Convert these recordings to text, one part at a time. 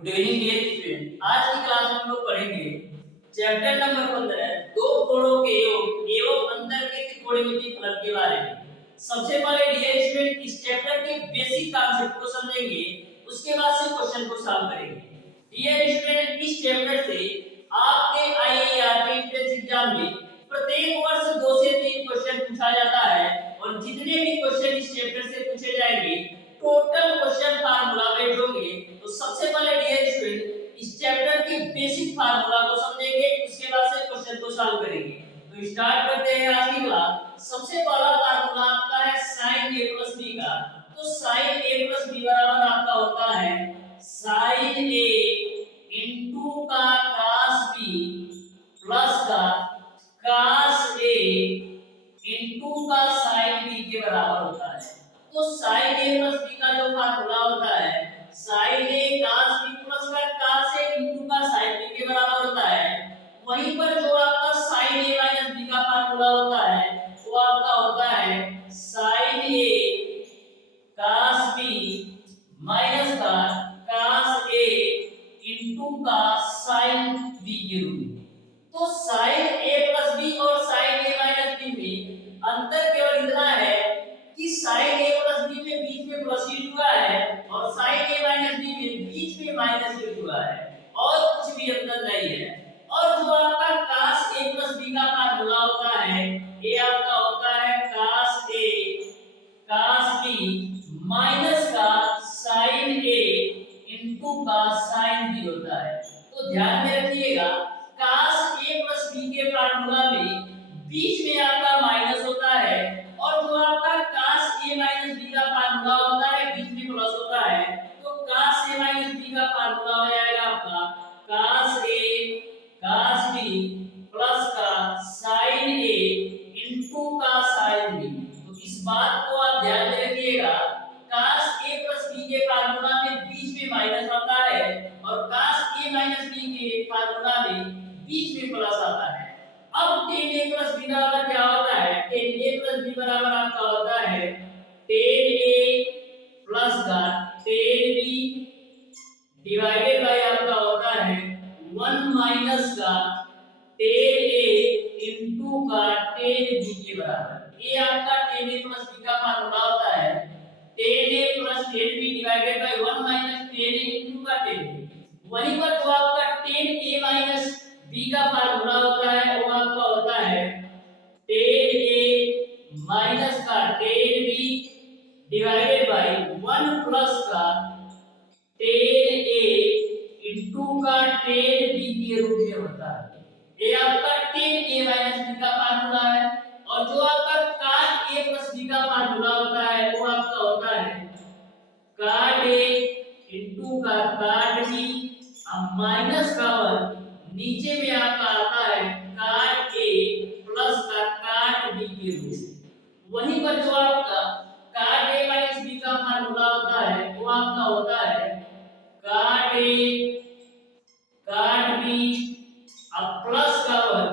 Good evening dear student. आज की class में हम लोग पढ़ेंगे चैप्टर नंबर 15 दो कोणों के योग एवं अंतर के त्रिकोणमितीय फलक के बारे में। सबसे पहले डियर स्टूडेंट इस चैप्टर के बेसिक कॉन्सेप्ट को समझेंगे, उसके बाद से क्वेश्चन को सॉल्व करेंगे। डियर स्टूडेंट इस चैप्टर से आपके आईआईआर के एंट्रेंस एग्जाम में प्रत्येक वर्ष 2 से 3 क्वेश्चन पूछा जाता है और जितने भी क्वेश्चन इस चैप्टर से पूछे जाएंगे टोटल क्वेश्चन फार्मूला बेस्ड होंगे। तो सबसे पहले डियर स्टूडेंट इस चैप्टर के बेसिक फार्मूला को समझेंगे, उसके बाद से क्वेश्चन को सॉल्व करेंगे। तो स्टार्ट करते हैं आज की क्लास। सबसे पहला फार्मूला आपका है sin a + b का। तो sin a + b बराबर आपका होता है sin a इनटू का cos b प्लस का cos a इनटू का sin b के बराबर होता है। तो sin a + b का जो फार्मूला होता है sin a cos b plus का cos a इनटू का sin b के बराबर होता है। वहीं पर जो आपका sin a - b का फार्मूला होता है वो आपका होता है sin a cos b minus का cos a इनटू का sin b के रूप में। तो sin a + b और sin a - b में अंतर केवल इतना है कि sin a + b में बीच में प्लस ही हुआ है और sin a - b में बीच में माइनस ही हुआ है, और कुछ भी अंतर नहीं है। और जो आपका cos a + b का फार्मूला होता है ये आपका होता है cos a cos b minus का sin a इनटू का sin b होता है। तो ध्यान में रखिएगा cos a + b के फार्मूला में बीच में आपका माइनस होता है और जो आपका cos a - b का फार्मूला होता है बीच में प्लस होता है। तो cos a - b का फार्मूला हो जाएगा आपका cos a cos b plus का sin a इनटू का sin b। तो इस बात को आप ध्यान में रखिएगा, cos a + b के फार्मूला में बीच में माइनस आता है और cos a - b के फार्मूला में बीच में प्लस आता है। अब tan a + b बराबर क्या होता है? tan a + b बराबर आपका होता है tan a प्लस का tan b डिवाइडेड बाय आपका होता है 1 माइनस का tan a इनटू का tan b के बराबर। ये आपका tan a + b का फार्मूला होता है tan a + tan b divided by 1 minus tan a into का tan b। वहीं पर जो आपका tan a - b का फार्मूला होता है वो आपका होता है tan a माइनस का tan b divided by 1 plus का tan a इनटू का tan b के रूप में होता है। ये आपका tan a - b का फार्मूला है। और जो आपका cot a + b का फार्मूला होता है वो आपका होता है cot a इनटू का cot b माइनस का 1 नीचे में आपका आता है cot a प्लस का cot b के रूप में। वहीं पर जो आपका cot a - b का फार्मूला होता है वो आपका होता है cot a cot b अब प्लस का 1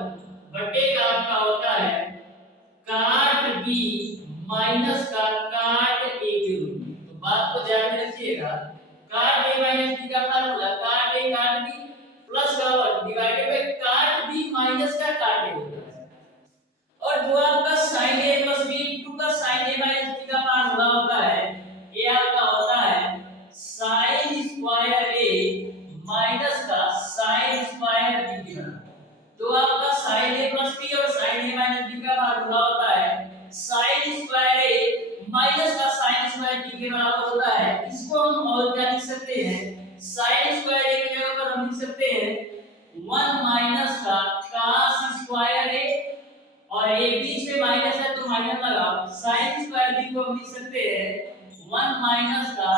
बटे का आपका होता है cot b माइनस का cot a के रूप में। तो बात को ध्यान में रखिएगा, cot a - b का formula cot a cot b plus का 1 divided by cot b minus का cot a होता है। और जो आपका sin a + b इनटू का sin a - b का फार्मूला होता है ये आपका होता है sin स्क्वायर a माइनस का sin स्क्वायर b के बराबर। तो आपका sin a + b और sin a - b का फार्मूला होता है sin स्क्वायर a माइनस का sin स्क्वायर b के बराबर होता है। इसको हम और क्या लिख सकते हैं, sin स्क्वायर a की जगह पर हम लिख सकते हैं 1 माइनस का cos स्क्वायर a और ये बीच में माइनस है तो माइनस लगाओ। sin स्क्वायर b को हम लिख सकते हैं 1 माइनस का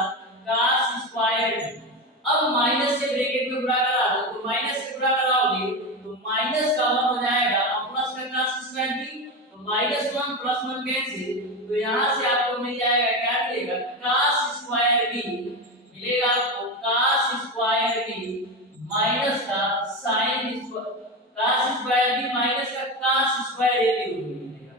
cos स्क्वायर b। अब माइनस से ब्रैकेट में गुणा करा दो, तो माइनस से गुणा कराओगे तो माइनस का 1 हो जाएगा और प्लस का cos स्क्वायर b, तो -1 + 1 कैंसिल। तो यहां से आपको मिल जाएगा, क्या मिलेगा cos स्क्वायर b मिलेगा आपको cos स्क्वायर b माइनस का sin cos square b minus का cos स्क्वायर a के रूप में मिलेगा,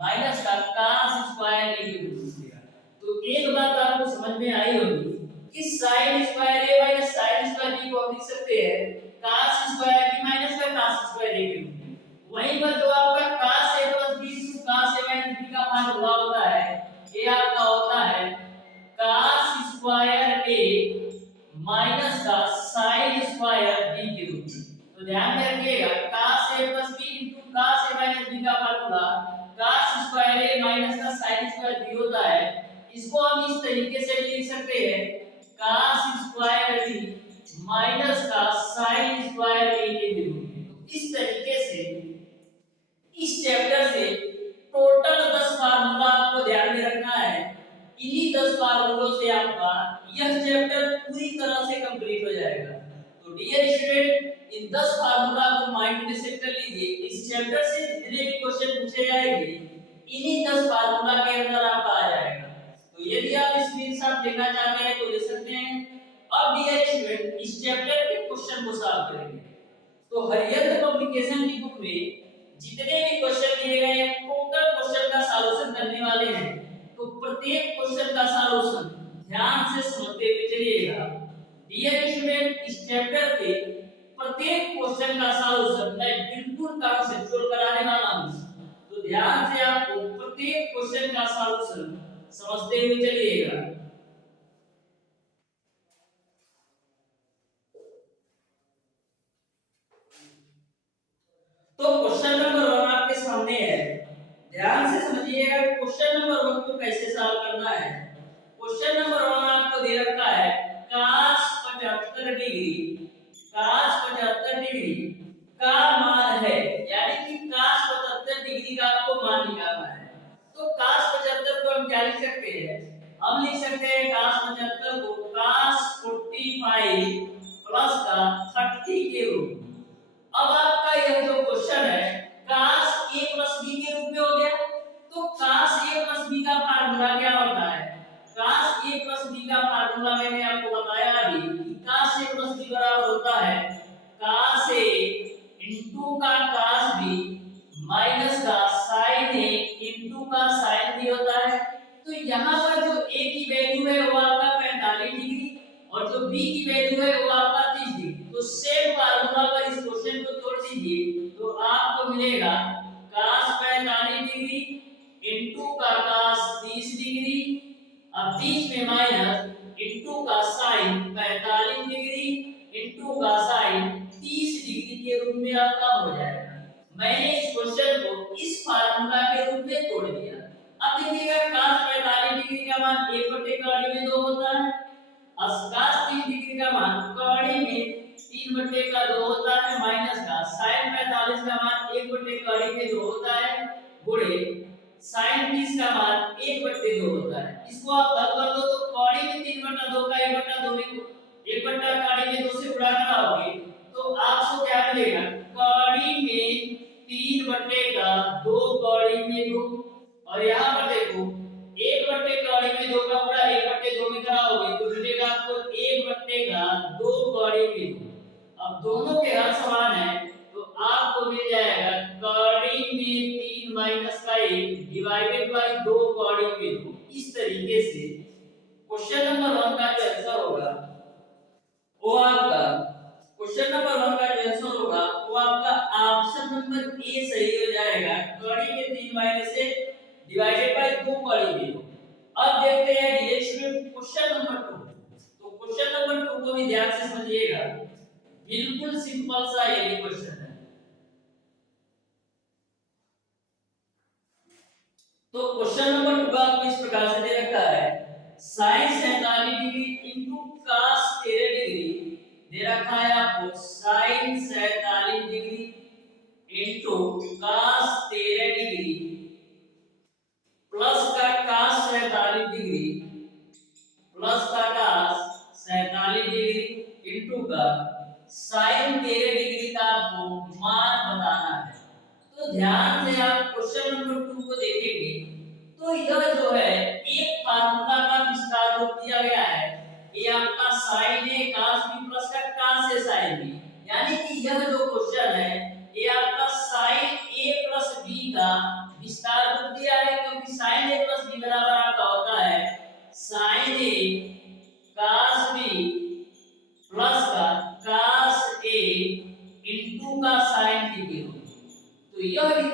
माइनस का cos स्क्वायर a के रूप में मिलेगा। तो एक बात आपको समझ में आई होगी कि sin square a sin square आप लिख सकते हैं cos स्क्वायर b माइनस का cos स्क्वायर a के रूप में। वहीं पर जो आपका cos a plus b into cos a minus b का फार्मूला होता है ये आपका होता है cos स्क्वायर a माइनस का sin स्क्वायर b के रूप में। तो ध्यान में रखिएगा cos a plus b into cos a minus b का formula cos square a minus का sin स्क्वायर b होता है। इसको हम इस तरीके से भी लिख सकते हैं cos स्क्वायर b माइनस का sin स्क्वायर a के रूप में। तो इस तरीके से इस चैप्टर से टोटल 10 फार्मूला आपको ध्यान में रखना है। इन्हीं 10 फार्मूलों से आपका यह चैप्टर पूरी तरह से कंप्लीट हो जाएगा। तो डियर स्टूडेंट इन 10 फार्मूला को माइंड में सेट कर लीजिए। इस चैप्टर से जितने भी क्वेश्चन पूछे जाएंगे इन्हीं 10 फार्मूला के अंदर आपका आ जाएगा। तो यदि आप स्क्रीनशॉट देखना चाहते हैं तो ले सकते हैं। अब डियर स्टूडेंट इस चैप्टर के क्वेश्चन को सॉल्व करेंगे। तो हरियंत्र पब्लिकेशन की बुक में जितने भी क्वेश्चन दिए गए हैं टोटल क्वेश्चन का सॉल्यूशन करने वाले हैं। तो प्रत्येक क्वेश्चन का सॉल्यूशन ध्यान से समझते हुए चलिएगा। डियर स्टूडेंट इस चैप्टर के प्रत्येक क्वेश्चन का सॉल्यूशन मैं बिल्कुल कॉन्सेप्चुअल कराने वाला हूं। तो ध्यान से आपको प्रत्येक क्वेश्चन का सॉल्यूशन समझते हुए चलिएगा। तो क्वेश्चन नंबर 1 आपके सामने है। ध्यान से समझिएगा क्वेश्चन नंबर 1 को कैसे सॉल्व करना है। क्वेश्चन नंबर 1 आपको दे रखा है cos 75 डिग्री का मान है, यानी कि cos 75 डिग्री का आपको मान निकालना है। तो cos 75 को हम क्या लिख सकते हैं? हम लिख सकते हैं cos 75 को cos 45 प्लस का 30 के रूप में। अब आपका यह जो क्वेश्चन है cos a plus b के रूप में हो गया। तो cos a plus b का फार्मूला क्या होता है? cos a plus b का फार्मूला मैंने आपको बताया अभी कि cos a plus b बराबर होता है cos a into का cos b माइनस का sin a into का sin b होता है। तो यहाँ पर जो a की वैल्यू है वो आपका 45 डिग्री और जो b की वैल्यू है वो आपका 30 डिग्री। तो सेम फार्मूला पर इस क्वेश्चन को जोड़ दीजिए तो आपको मिलेगा cos 45 डिग्री इनटू का cos 30 डिग्री, अब 30 में माइनस इनटू का sin 45 डिग्री इनटू का sin 30 डिग्री के रूप में आपका हो जाएगा। मैंने इस क्वेश्चन को इस फार्मूला के रूप में तोड़ दिया। अब देखिएगा cos 45 डिग्री का मान 1/2 में 2 होता है, cos 30 डिग्री का मान कड़ी में 3/2 होता है, माइनस का sin 45 का मान 1/2 में 2 होता है, गुणे sin 30 का मान 1/2 होता है। इसको आप हल कर लो तो कड़ी में 3/2 का 1/2 में 1/2 में 2 से गुणा कराओगे तो आपको क्या मिलेगा? कड़ी में 3/2 कड़ी में 2। और यहाँ पर देखो 1/2 में 2 का गुणा 1/2 में कराओगे तो मिलेगा आपको 1/2 कड़ी में 2। अब दोनों के हर समान है तो आपको मिल जाएगा कड़ी में 3 माइनस का 1 डिवाइडेड बाय 2 कड़ी में 2। इस तरीके से क्वेश्चन नंबर 1 का जो आंसर होगा वो आपका क्वेश्चन नंबर 1 का जो आंसर होगा वो आपका ऑप्शन नंबर ए सही हो जाएगा। कड़ी में 3 माइनस 1 डिवाइडेड बाय 2 कड़ी में 2। अब देखते हैं नेक्स्ट क्वेश्चन नंबर 2। तो क्वेश्चन नंबर 2 को भी ध्यान से समझिएगा। बिल्कुल सिंपल सा ये क्वेश्चन है। तो क्वेश्चन नंबर 2 आपको इस प्रकार से दे रखा है sin 47 degree into cos 13 degree दे रखा है आपको sin 47 degree into cos 13 degree plus का cos 47 डिग्री प्लस का cos 47 डिग्री इनटू का sin 13 डिग्री का आपको मान बताना है। तो ध्यान से आप क्वेश्चन नंबर 2 को देखेंगे तो यह जो है एक फार्मूला का विस्तार रूप दिया गया है। ये आपका sin a cos b plus का cos a sin b, यानी कि यह जो क्वेश्चन है ये आपका sin a प्लस b का विस्तार रूप दिया है, क्योंकि sin a प्लस b बराबर आपका होता है sin a cos b plus का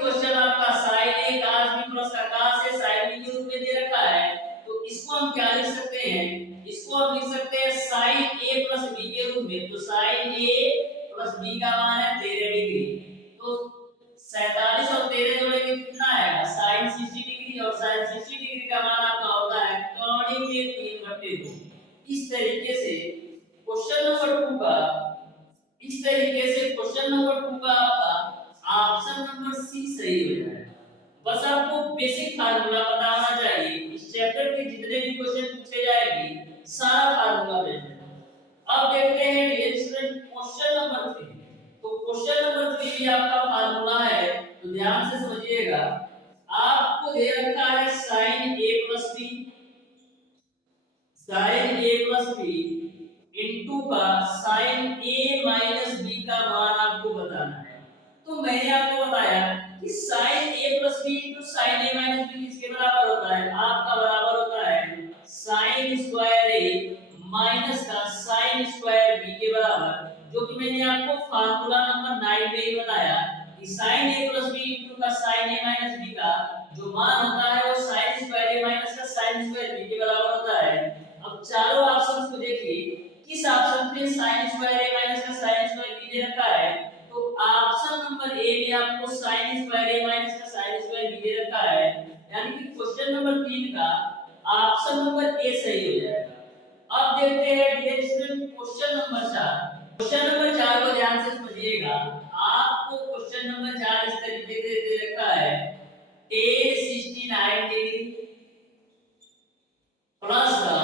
क्वेश्चन आपका sin a cos b plus का cos a sin b के रूप में दे रखा है, तो इसको हम क्या लिख सकते हैं, इसको हम लिख सकते हैं sin a प्लस b के रूप में। तो sin a प्लस b का मान है 13 डिग्री, तो 47 और 13 जोड़ेंगे कितना आएगा, sin 60 डिग्री, और sin 60 डिग्री का मान आपका होता है कौड़ी में 3/2। इस तरीके से क्वेश्चन नंबर 2 का, इस तरीके से क्वेश्चन नंबर 2 का आपका ऑप्शन नंबर सी सही हो जाएगा। बस आपको बेसिक फार्मूला पता होना चाहिए, इस चैप्टर के जितने भी क्वेश्चन पूछे जाएंगे सारा फार्मूला बेस्ड है। अब देखते हैं डियर स्टूडेंट क्वेश्चन नंबर 3। तो क्वेश्चन नंबर 3 भी आपका फार्मूला है, तो ध्यान से समझिएगा। आपको दे रखा है sin a plus b, sin a plus b into का sin a minus b का मान आपको बताना है। तो मैंने आपको बताया कि sin a plus b into sin a minus b किसके बराबर होता है, आपका बराबर होता है sin स्क्वायर a माइनस का sin स्क्वायर b के बराबर, जो कि मैंने आपको फार्मूला नंबर 9 में ही बताया कि sin a plus b into का sin a minus b का जो मान होता है वो sin स्क्वायर a माइनस का sin स्क्वायर b के बराबर होता है। अब चारों ऑप्शंस को देखिए, किस ऑप्शन पे sin स्क्वायर a माइनस का sin स्क्वायर b दे रखा है, तो ऑप्शन नंबर ए में आपको sin स्क्वायर a माइनस का sin स्क्वायर b दे रखा है, यानी कि क्वेश्चन नंबर 3 का ऑप्शन नंबर ए सही हो जाएगा। अब देखते हैं dear student question number 4। Question number 4 को ध्यान से समझिएगा। आपको क्वेश्चन नंबर 4 इस तरीके से दे रखा है tan 69 डिग्री प्लस का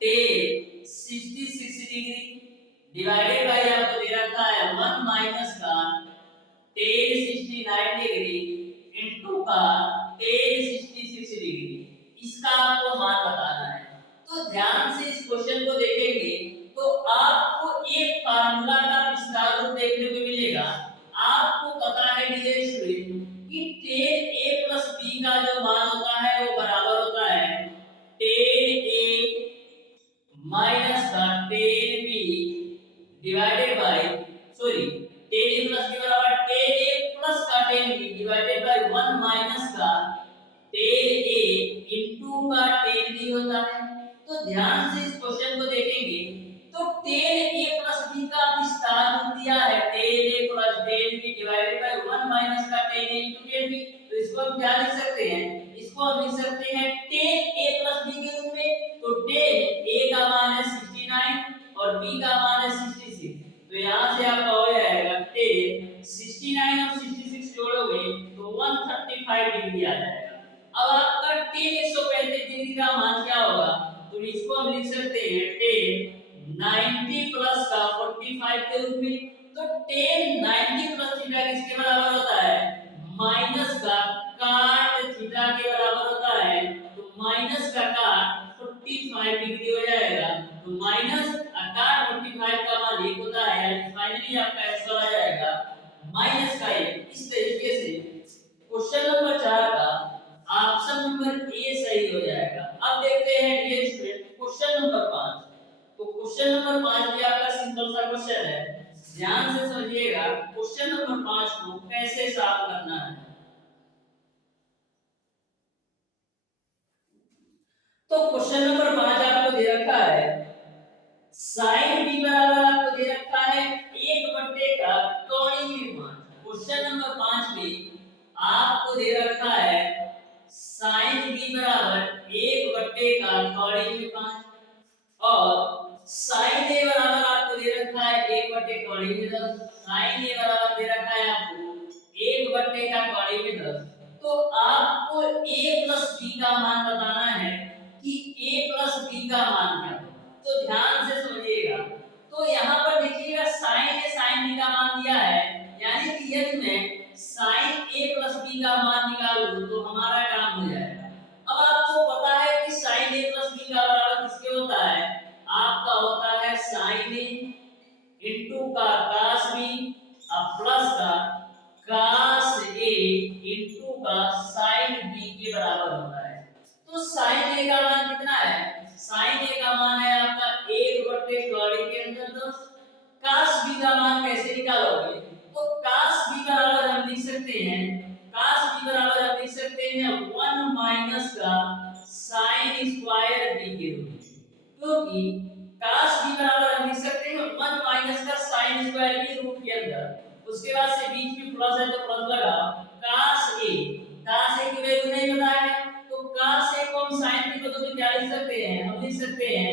tan 66 डिग्री डिवाइडेड बाय आपको दे रखा है 1 माइनस का tan 69 डिग्री इनटू का tan 66 डिग्री। इसका आपको मान बताना है। तो ध्यान से इस क्वेश्चन को देखेंगे तो आपको एक फार्मूला का विस्तार रूप देखने को मिलेगा। आपको पता है डियर स्टूडेंट कि tan a plus b का जो मान होता है वो बराबर होता है tan a माइनस का tan b divided by tan a plus b बराबर tan a plus का tan b divided by 1 minus का tan a इनटू का tan b होता है। तो ध्यान से इस क्वेश्चन को देखेंगे तो tan a plus b का विस्तार रूप दिया है tan a plus tan b divided by 1 minus का tan a into tan b। तो इसको हम क्या लिख सकते हैं, इसको हम लिख सकते हैं tan a plus b के रूप में। तो tan a का मान है 69 और b का मान है 66, तो यहां से आपका हो जाएगा tan 69 और 66 जोड़ोगे तो 135 डिग्री आ जाएगा। अब आपका tan 135 डिग्री का मान क्या होगा, तो इसको हम लिख सकते हैं tan 90 प्लस का 45 के रूप में। तो tan 90 प्लस थीटा किसके बराबर होता है, माइनस का cot थीटा के बराबर होता है। तो माइनस का cot 45 डिग्री हो जाएगा। तो माइनस cot 45 का मान 1 होता है, यानी फाइनली आपका आंसर आ जाएगा माइनस का 1। इस तरीके से क्वेश्चन नंबर 4 का ऑप्शन नंबर ए सही हो जाएगा। अब देखते हैं डियर स्टूडेंट क्वेश्चन नंबर 5। तो क्वेश्चन नंबर 5 भी आपका सिंपल सा क्वेश्चन है, ध्यान से समझिएगा क्वेश्चन नंबर 5 को कैसे सॉल्व करना है। तो क्वेश्चन नंबर 5 आपको दे रखा है sin b बराबर आपको दे रखा है 1/का कोणीय मान। क्वेश्चन नंबर 5 में आपको दे रखा है sin b बराबर 1/का कोणीय मान और sin a बराबर आपको दे रखा है 1/कोणीय 10। sin a बराबर दे रखा है आपको 1/का कोणीय 10। तो आपको a plus b का मान बताना है कि a plus b का मान क्या है। तो ध्यान से समझिएगा। तो यहाँ पर देखिएगा sin a sin b का मान दिया है, यानी कि यदि मैं sin a plus b का मान निकाल लूं तो हमारा काम हो जाएगा। अब आपको पता है कि sin a plus b का बराबर किसके होता है, आपका होता है sin a इनटू का cos b अब प्लस का cos a इनटू का sin b के बराबर होता है। तो sin a का मान कितना है, sin a का मान है आपका 1/कौड़ी के अंदर 10। cos b का मान कैसे निकालोगे, तो cos b बराबर हम लिख सकते हैं उसके बाद से बीच में प्लस है तो प्लस लगाओ, cos a की वैल्यू नहीं पता है तो cos a को हम sin की बदले में क्या लिख सकते हैं, हम लिख सकते हैं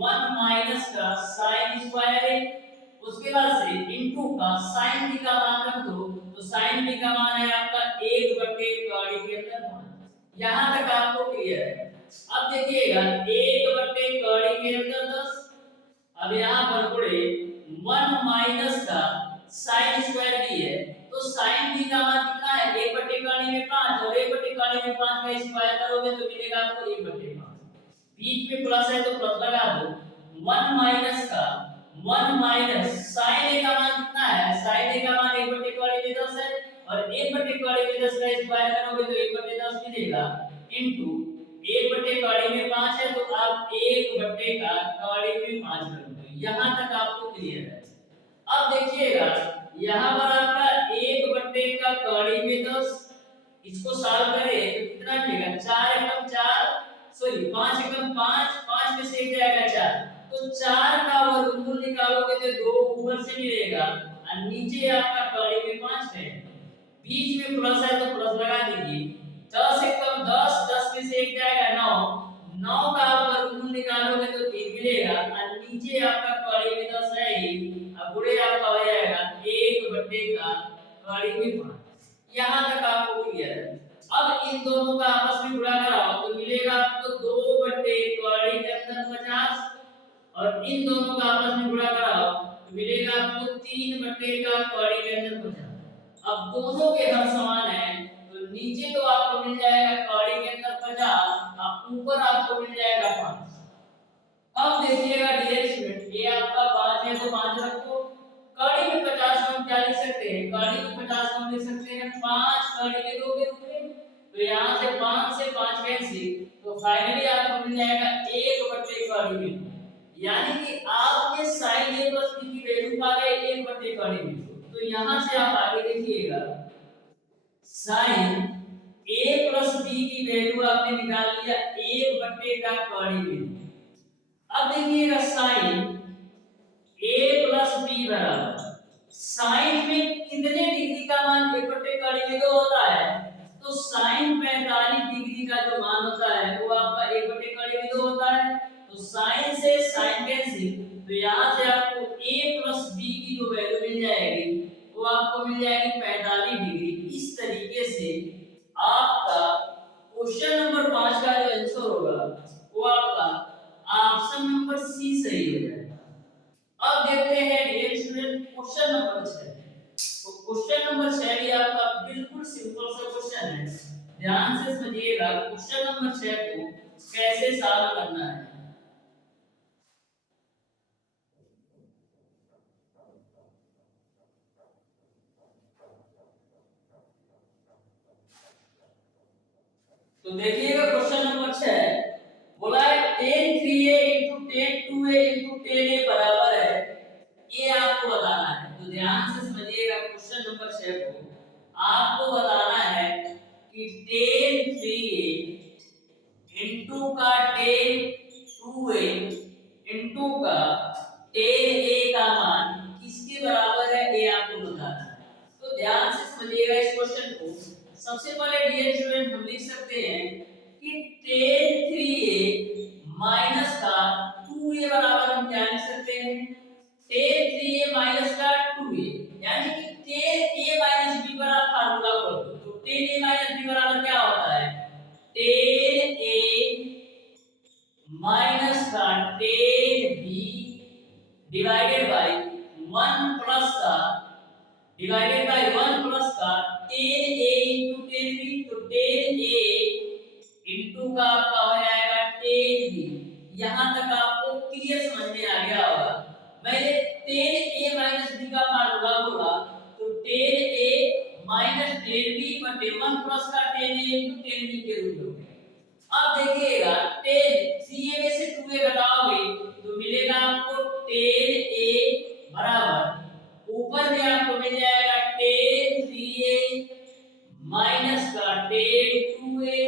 1 माइनस का sin स्क्वायर a, उसके बाद से इनटू का sin b का मान रख दो तो sin b का मान है आपका 1 बटे कड़ी के अंदर 5। यहां तक आपको क्लियर है। अब देखिएगा 1 बटे कड़ी के अंदर 10, अब यहाँ पर पड़े 1 माइनस का sin स्क्वायर b है तो sin b का मान कितना है, 1 बटे कड़ी में 5 और 1 बटे कड़ी में 5 का स्क्वायर करोगे तो मिलेगा आपको 1 बटे 5, बीच में प्लस है तो प्लस लगा दो, 1 माइनस का 1 माइनस sin a का मान कितना है, sin a का मान 1 बटे कड़ी में 10 है और 1 बटे कड़ी में 10 का स्क्वायर करोगे तो 1 बटे 10 मिलेगा इनटू 1 बटे कड़ी में 5 है तो आप 1 बटे का कड़ी में 5 कर दो। यहां तक आपको क्लियर है। अब देखिएगा यहां पर आपका 1 बटे का कड़ी में 10, इसको सॉल्व करें तो कितना मिलेगा, 4 एकम 4 सॉरी 5 एकम 5, 5 में से एक जाएगा 4 तो 4 का वर्गमूल निकालोगे तो 2 ऊपर से मिलेगा और नीचे आपका कड़ी में 5 है, बीच में प्लस है तो प्लस लगा दीजिए, 10 एकम 10, 10 में से एक जाएगा 9, 9 का वर्गमूल निकालोगे तो 3 मिलेगा और नीचे आपका कड़ी में 10 है ही, अब गुणे आपका हो जाएगा 1 बटे का कड़ी में 5। यहां तक आपको क्लियर है। अब इन दोनों का आपस में गुणा कराओ तो मिलेगा आपको 2 बटे कड़ी के अंदर 50 और इन दोनों का आपस में गुणा कराओ तो मिलेगा आपको 3 बटे का कड़ी के अंदर 50। अब दोनों के हर समान है तो नीचे तो आपको मिल जाएगा कड़ी के अंदर 50 और ऊपर आपको मिल जाएगा 5। अब देखिएगा डियर स्टूडेंट ये आपका 5 है तो 5 रखो, कड़ी में 50 को हम क्या लिख सकते हैं, कड़ी में 50 को हम लिख सकते हैं 5 कड़ी के 2 के रूप में, तो यहां से 5 से 5 कैंसिल तो फाइनली आपको मिल जाएगा 1 बटे कड़ी में, यानी कि आपके sin a प्लस b की वैल्यू पा गए 1 बटे कड़ी में। तो यहां से आप आगे देखिएगा sin a प्लस b की वैल्यू आपने निकाल लिया 1 बटे का कड़ी में। अब देखिएगा sin a प्लस b बराबर sin में कितने डिग्री का मान 1 बटे कड़ी में 2 होता है, तो sin 45 डिग्री का जो मान होता है वो आपका 1 बटे कड़ी में 2 होता है, तो sin से sin कैंसिल तो यहां से आपको a प्लस b की जो वैल्यू मिल जाएगी वो आपको मिल जाएगी 45 डिग्री। इस तरीके से आपका क्वेश्चन नंबर 5 का जो आंसर होगा वो आपका ऑप्शन नंबर सी सही हो जाएगा। अब देखते हैं डियर स्टूडेंट क्वेश्चन नंबर 6। तो क्वेश्चन नंबर 6 भी आपका बिल्कुल सिंपल सा क्वेश्चन है, ध्यान से समझिएगा क्वेश्चन नंबर 6 को कैसे सॉल्व करना है। तो देखिएगा क्वेश्चन नंबर 6 बोला है tan 3a tan 2a tan a बराबर है, ये आपको बताना है। तो ध्यान से समझिएगा क्वेश्चन नंबर 6 को, आपको बताना है कि tan 3a का tan 2a का tan a का मान किसके बराबर है ये आपको बताना है। तो ध्यान से समझिएगा इस क्वेश्चन को। सबसे पहले डियर स्टूडेंट हम लिख सकते हैं कि tan 3a माइनस का 2a बराबर हम क्या लिख सकते हैं, tan 3a माइनस का 2a, यानी कि tan a माइनस b पर आप फार्मूला कर दो तो tan a माइनस b बराबर क्या होता है, tan a माइनस का tan b divided by 1 plus का डिवाइडेड बाय 1 प्लस का tan a into tan b, तो tan a into का आपका हो जाएगा tan b। यहां तक आपको क्लियर समझ में आ गया होगा। मैंने tan a माइनस b का फार्मूला बोला तो tan a minus tan b बटे 1 प्लस का tan a into tan b के रूप में। अब देखिएगा tan 3a में से 2a घटाओगे तो मिलेगा आपको tan a बराबर ऊपर में आपको मिल जाएगा tan 3a माइनस का tan 2a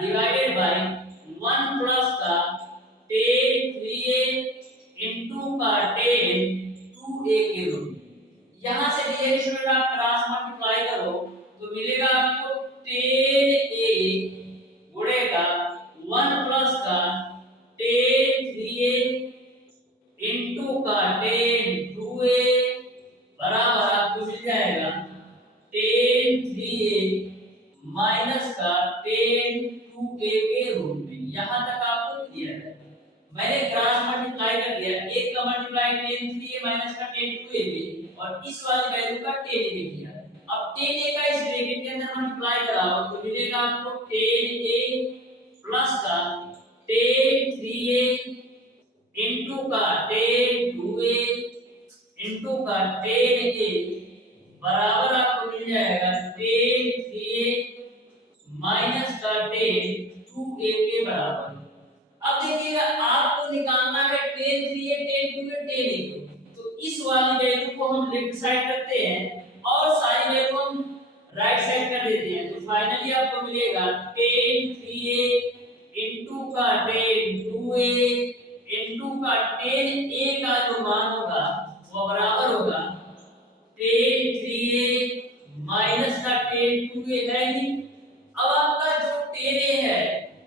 divided by 1 plus का tan 3a इनटू का tan 2a के रूप में। यहाँ से डियर स्टूडेंट आप क्रॉस मल्टीप्लाई करो तो मिलेगा आपको 10a गुणेगा 1 प्लस का 10 3a इनटू का 10 2a बराबर आपको मिल जाएगा 10 3a माइनस का 10 2a के रूप में। यहाँ तक आपको क्लियर है। मैंने क्रॉस मल्टीप्लाई कर दिया, एक का मल्टीप्लाई 10 3a माइनस का 10 2a पे और इस वाली वैल्यू का 10a पे किया। अब 10a का इस ब्रैकेट के अंदर मल्टीप्लाई कराओ तो मिलेगा आपको 10a प्लस का 10 3a इनटू का 10 2a इनटू का 10a बराबर आपको मिल जाएगा 10 3a माइनस का 10 2a के बराबर। अब देखिएगा आपको निकालना है 10 3a 10 2a 10a तो इस वाली वैल्यू को हम लेफ्ट साइड रखते हैं और सारी वैल्यू हम राइट साइड कर देते हैं तो फाइनली आपको मिलेगा 10 3a इनटू का 10 2a इनटू का 10a का जो मान होगा वो बराबर होगा 10 3a माइनस का 10 2a है ही। अब आपका जो 10a है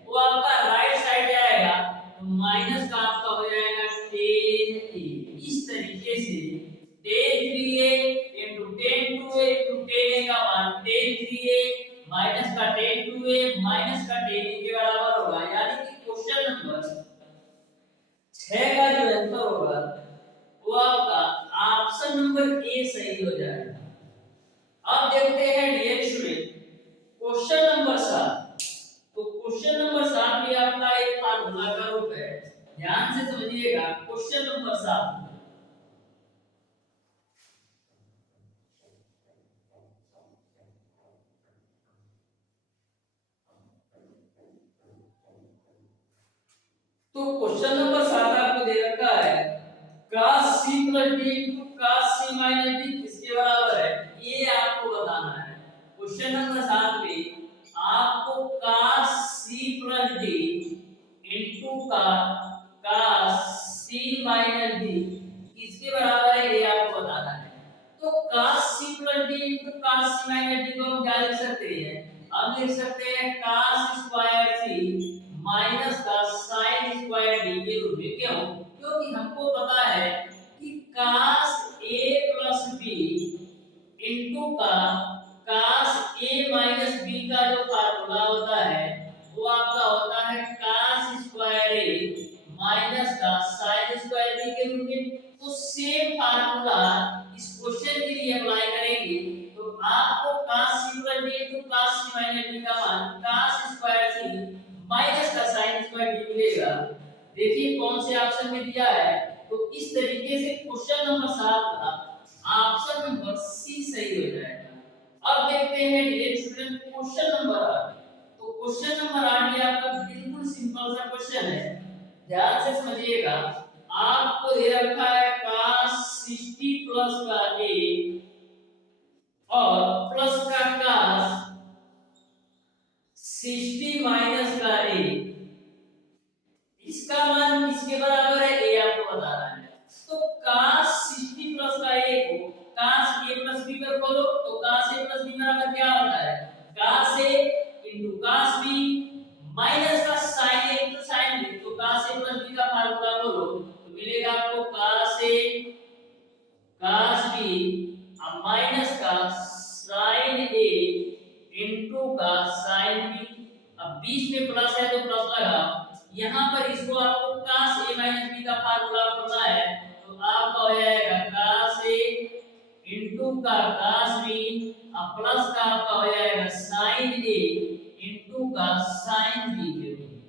वो आपका राइट साइड जाएगा तो माइनस का आपका हो जाएगा 10a। इस तरीके से 10 3a into 10 2a into 10a का मान 10 3a माइनस का 10 2a माइनस का 10a के बराबर होगा। यानी कि क्वेश्चन नंबर 6 का जो आंसर होगा वो आपका ऑप्शन नंबर ए सही हो जाएगा। अब देखते हैं डियर स्टूडेंट क्वेश्चन नंबर 7। तो क्वेश्चन नंबर 7 भी आपका एक फार्मूला का रूप है, ध्यान से समझिएगा। क्वेश्चन नंबर 7 तो क्वेश्चन नंबर 7 आपको दे रखा है cos c + d * cos c - d किसके बराबर है ये आपको बताना है। क्वेश्चन नंबर 7 में आपको cos c + d का cos c - d किसके बराबर है ये आपको बताना है। तो cos c + d cos c - d को हम क्या लिख सकते हैं, हम लिख सकते हैं cos स्क्वायर c माइनस का sin स्क्वायर d के रूप में। क्यों? क्योंकि हमको पता है कि cos a + b इनटू का cos a - b का जो फार्मूला होता है वो आपका होता है cos स्क्वायर a माइनस का sin स्क्वायर b के रूप में। तो सेम फार्मूला इस क्वेश्चन के लिए अप्लाई करेंगे तो आपको cos c + d cos c - d का मान cos स्क्वायर c माइनस का sin स्क्वायर d मिलेगा। देखिए कौन से ऑप्शन में दिया है। तो इस तरीके से क्वेश्चन नंबर 7 का ऑप्शन नंबर सी सही हो जाएगा। अब देखते हैं डियर स्टूडेंट क्वेश्चन नंबर 8। तो क्वेश्चन नंबर 8 ये आपका बिल्कुल सिंपल सा क्वेश्चन है, ध्यान से समझिएगा। आपको दे रखा है cos 60 प्लस का a और प्लस का cos 60 माइनस का a, इसका मान किसके बराबर है ये आपको बताना है। तो cos 60 प्लस का a को cos a प्लस b पर खोलो तो cos a प्लस b बराबर क्या होता है cos a into cos b minus का sin a into sin b। तो cos a प्लस b का फार्मूला खोलो तो मिलेगा आपको cos a cos b अब माइनस का sin a इनटू का sin b। अब बीच में प्लस है तो प्लस लगाओ। यहाँ पर इसको आपको cos a - b का फार्मूला पढ़ना है तो आपका हो जाएगा cos a इनटू का cos b अब प्लस का आपका हो जाएगा sin a इनटू का sin b के रूप में।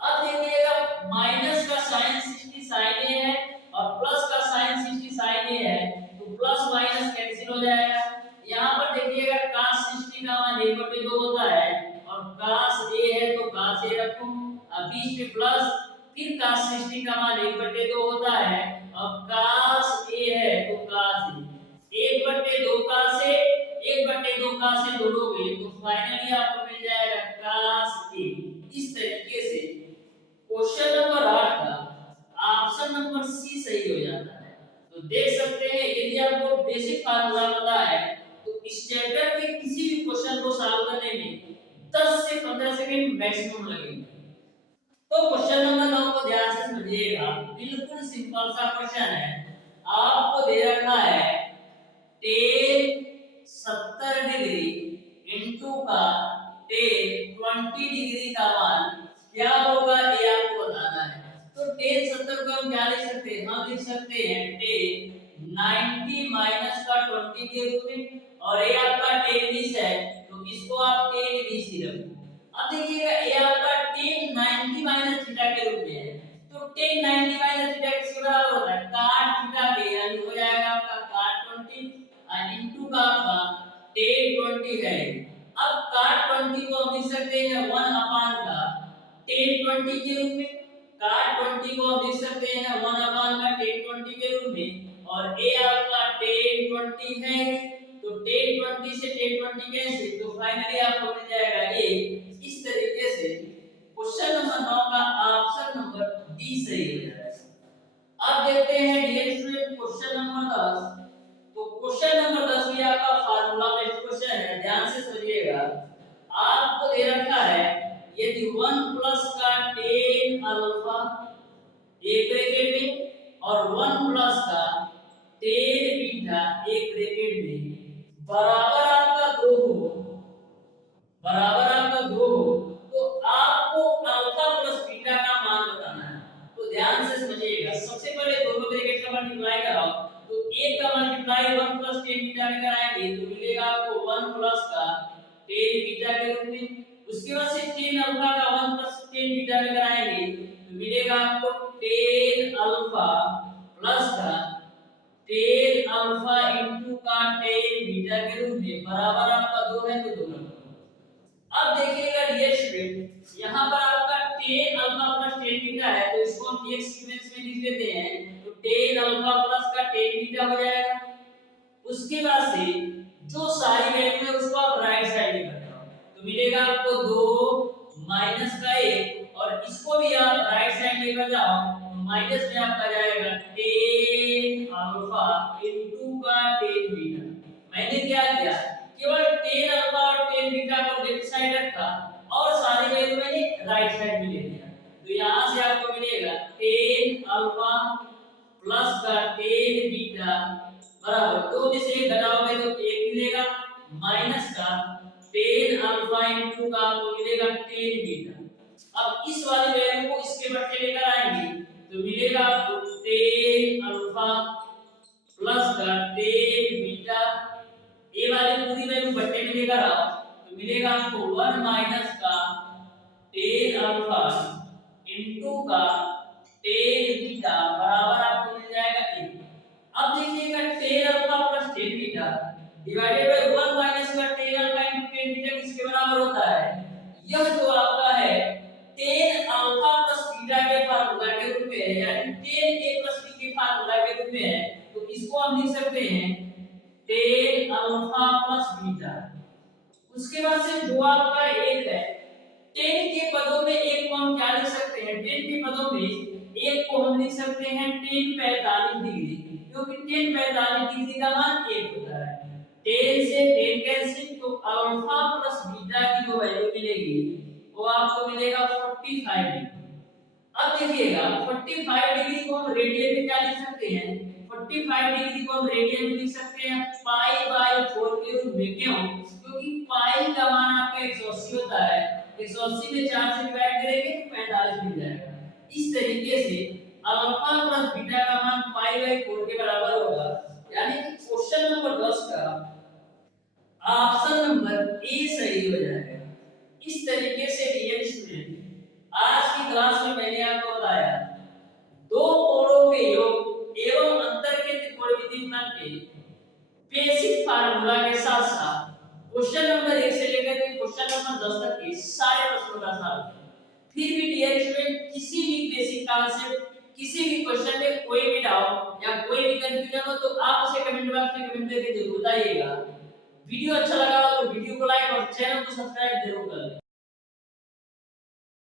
अब देखिएगा माइनस का sin 60 sin a है और प्लस का sin 60 sin a है तो प्लस माइनस कैंसिल हो जाएगा। यहाँ पर देखिएगा cos 60 का मान 1/2 होता है और cos a है तो cos a रखो, अब बीच में प्लस फिर cos 60 का मान 1/2 होता है और cos a है तो cos a 1/2 cos a 1/2 cos a जोड़ोगे तो फाइनली आपको मिल जाएगा cos a। इस तरीके से क्वेश्चन नंबर 8 का ऑप्शन नंबर सी सही हो जाता है। तो देख सकते हैं यदि यदि आपको बेसिक फार्मूला पता है तो इस चैप्टर के किसी भी क्वेश्चन को सॉल्व करने में 10 से 15 सेकंड मैक्सिमम लगेंगे। तो क्वेश्चन नंबर 9 को ध्यान से समझिएगा, बिल्कुल सिंपल सा क्वेश्चन है। आपको दे रखा है tan 70 डिग्री इनटू का tan 20 डिग्री का मान क्या होगा ये आपको बताना है। तो tan 70 को हम क्या लिख सकते हैं, हम लिख सकते हैं tan 90 माइनस का 20 के रूप में, और ये आपका tan 20 है तो इसको आप tan 20 ही रखो। अब देखिएगा ये आपका tan 90 माइनस थीटा के रूप में है, तो tan 90 माइनस थीटा किसके बराबर होता है, cot थीटा के, यानी हो जाएगा आपका cot 20 इनटू का आपका tan 20 है। अब cot 20 को हम लिख सकते हैं 1 अपान का tan 20 के रूप में, cot 20 को हम लिख सकते हैं 1 अपान का tan 20 के रूप में, और a आपका tan 20 है तो tan 20 से tan 20 कैंसिल, तो फाइनली आपको मिल जाएगा a। इस तरीके से क्वेश्चन नंबर 9 का ऑप्शन नंबर डी सही हो जाएगा। अब देखते हैं डियर स्टूडेंट क्वेश्चन नंबर 10। तो क्वेश्चन नंबर 10 भी आपका फार्मूला बेस्ड क्वेश्चन है, ध्यान से समझिएगा। आपको दे रखा है यदि 1 प्लस का tan अल्फा एक ब्रैकेट में और 1 प्लस का tan बीटा एक ब्रैकेट में बराबर आपका 2 हो, बराबर आपका 2 हो, तो आपको अल्फा प्लस बीटा का मान बताना है। तो ध्यान से समझिएगा, सबसे पहले दोनों ब्रैकेट का मल्टीप्लाई कराओ, तो एक का मल्टीप्लाई 1 प्लस tan बीटा में कराएंगे तो मिलेगा आपको 1 प्लस का tan बीटा के रूप में। उसके बाद से tan अल्फा का 1 प्लस tan बीटा में कराएंगे तो मिलेगा आपको tan अल्फा प्लस का tan अल्फा इनटू का tan बीटा के रूप में बराबर आपका 2 है तो 2 नंबर। अब देखिएगा डियर स्टूडेंट, यहाँ पर आपका tan alpha plus tan beta है तो इसको हम dx सीक्वेंस में लिख देते हैं, तो tan अल्फा प्लस का tan बीटा हो जाएगा। उसके बाद से जो सारी वैल्यू है उसको आप राइट साइड में कर दो, तो मिलेगा आपको 2 माइनस का 1, और इसको भी आप राइट साइड लेकर जाओ तो माइनस में आपका जाएगा tan अल्फा इनटू का tan बीटा। मैंने क्या किया, केवल tan अल्फा और tan बीटा को लेफ्ट साइड रखा और सारी वैल्यू मैंने राइट साइड में ले लिया, तो यहां से आपको मिलेगा tan अल्फा प्लस का tan बीटा बराबर 2 में से 1 घटाओगे तो 1 मिलेगा, माइनस का tan अल्फा इनटू का आपको मिलेगा tan बीटा। अब इस वाली वैल्यू को इसके बट्टे लेकर आएंगे तो मिलेगा आपको tan अल्फा प्लस का tan बीटा, ये वाली पूरी वैल्यू बट्टे में लेकर आओ तो मिलेगा आपको 1 माइनस का tan अल्फा इनटू का tan बीटा बराबर आपको मिल जाएगा 1। अब देखिएगा tan alpha plus tan beta divided by 1 minus का tan alpha into tan beta किसके बराबर होता है, यह जो आपका है tan अल्फा प्लस बीटा के फार्मूला के रूप में है, यानी tan a प्लस b के फार्मूला के रूप में है, तो इसको हम लिख सकते हैं tan अल्फा प्लस बीटा। उसके बाद से जो आपका 1 है, tan के पदों में 1 को हम क्या लिख सकते हैं, tan के पदों में 1 को हम लिख सकते हैं tan 45 डिग्री, क्योंकि tan 45 डिग्री का मान 1 होता है। tan से tan कैंसिल, तो अल्फा प्लस बीटा की जो वैल्यू मिलेगी वो आपको मिलेगा 45 डिग्री। अब देखिएगा 45 डिग्री को हम रेडियन में क्या लिख सकते हैं, 45 डिग्री को हम रेडियन में लिख सकते हैं पाई बाय 4 के रूप में। क्यों, क्योंकि पाई का मान आपका 180 होता है, 180 में 4 से डिवाइड करेंगे तो 45 मिल जाएगा। इस तरीके से अल्फा प्लस बीटा का मान पाई बाय 4 के बराबर होगा, यानी कि क्वेश्चन नंबर 10 का ऑप्शन नंबर ए सही हो जाएगा। इस तरीके से डियर स्टूडेंट आज की क्लास में मैंने आपको बताया दो कोणों के योग एवं अंतर के त्रिकोणमितीय फलन के बेसिक फार्मूला के साथ साथ क्वेश्चन नंबर 1 से लेकर के क्वेश्चन नंबर 10 तक के सारे प्रश्नों का सॉल्व। फिर भी डियर स्टूडेंट किसी भी बेसिक कॉन्सेप्ट, किसी भी क्वेश्चन में कोई भी डाउट या कोई भी कंफ्यूजन हो तो आप उसे कमेंट बॉक्स में कमेंट करके जरूर बताइएगा। वीडियो अच्छा लगा हो तो वीडियो को लाइक और चैनल को सब्सक्राइब जरूर कर लें।